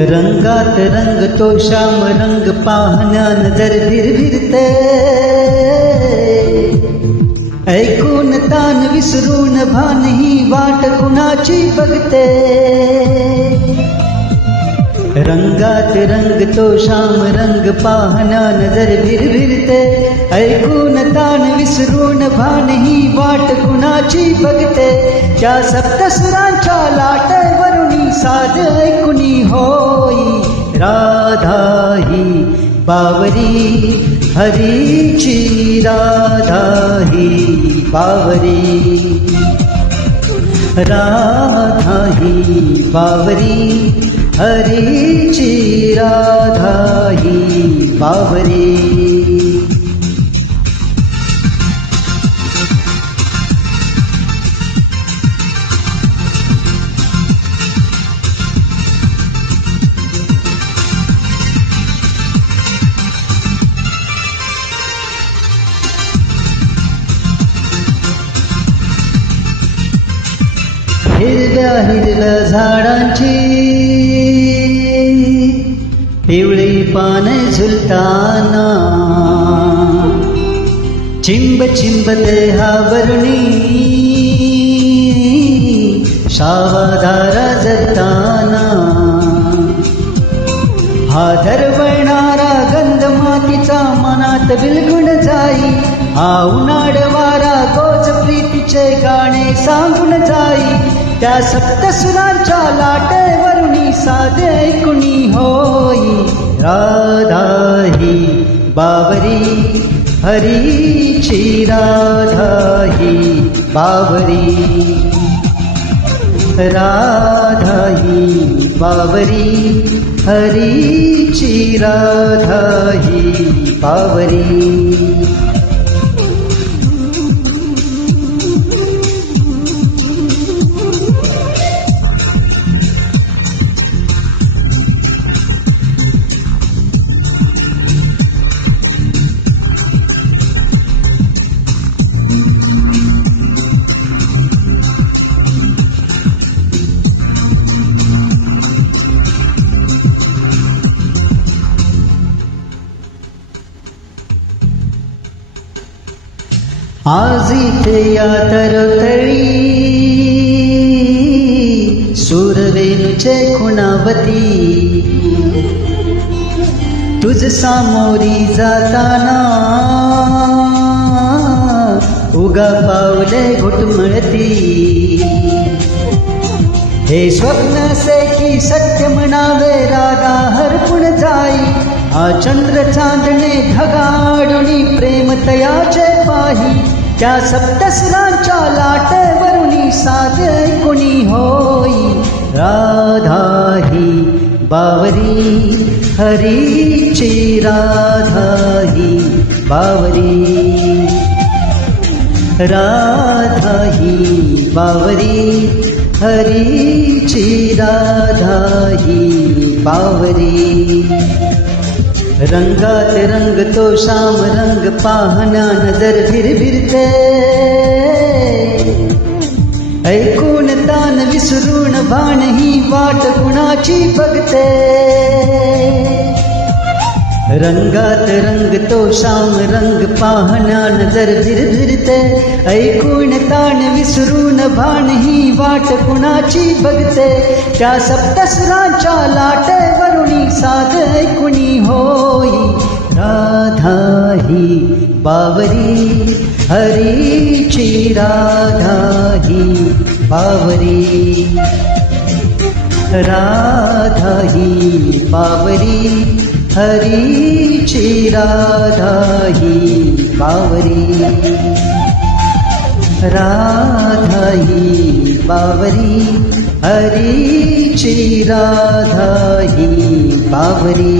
रंगात रंग तो श्याम रंग पाहण्या नजर भिरभिरते, ऐकून तान विसरून भान ही वाट कुणाची बघते। रंगात रंग तो श्याम रंग पाहण्या नजर भिरभिरते, ऐकून तान विसरून भान ही वाट कुणाची बघते। त्या सप्तसुरांच्या लाटेवरुनी साध ऐकुनी होई राधा ही बावरी, हरीची राधा ही बावरी। राधा ही बावरी, हरीची राधा ही बावरी। हिरव्या हिरव्या झाडांची पिवळी पाने झुलताना, चिंब चिंब देहावरुनी शावाधारा जगताना। हा दरवळणारा गंध मातीचा मनात बिलगुण जाई, हा उन्हाळ वारा गोज प्रीतीचे गाणे सांगून जाई। त्या सप्तसुरांच्या लाटेवरुनी साधे ऐकुनी होई राधा ही बावरी, हरीची राधा ही बावरी। राधा ही बावरी, हरीची राधा ही बावरी। आज इथे या तरतळी सूरवेणूचे खुणावती, तुझ सामोरी जाताना उगा पावले घुटमळती। हे स्वप्न से की सत्य म्हणावे राधा हरपून जाई, हा चंद्र चांदणे ढगाडुनी प्रेम तयाचे पाही। त्या सप्तसुरांच्या लाटेवरुनी साध ऐकुनी होई राधा ही बावरी, हरीची राधा ही बावरी। राधा ही बावरी, हरीची राधा ही बावरी। रंगात रंग तो श्याम रंग पाहण्या नजर भिरभिरते, ऐकून तान विसरून भान ही वाट कुणाची बघते। रंगात रंग तो श्याम रंग पाहण्या नजर भिरभिरते, ऐकून तान विसरून भान ही वाट कुणाची बघते। त्या सप्तसुरांच्या लाटेवरुनी साध ऐकुनी होई राधा ही बावरी, हरीची राधा ही बावरी। राधा ही बावरी, हरीची राधा ही बावरी। राधा ही बावरी, हरीची राधा ही बावरी।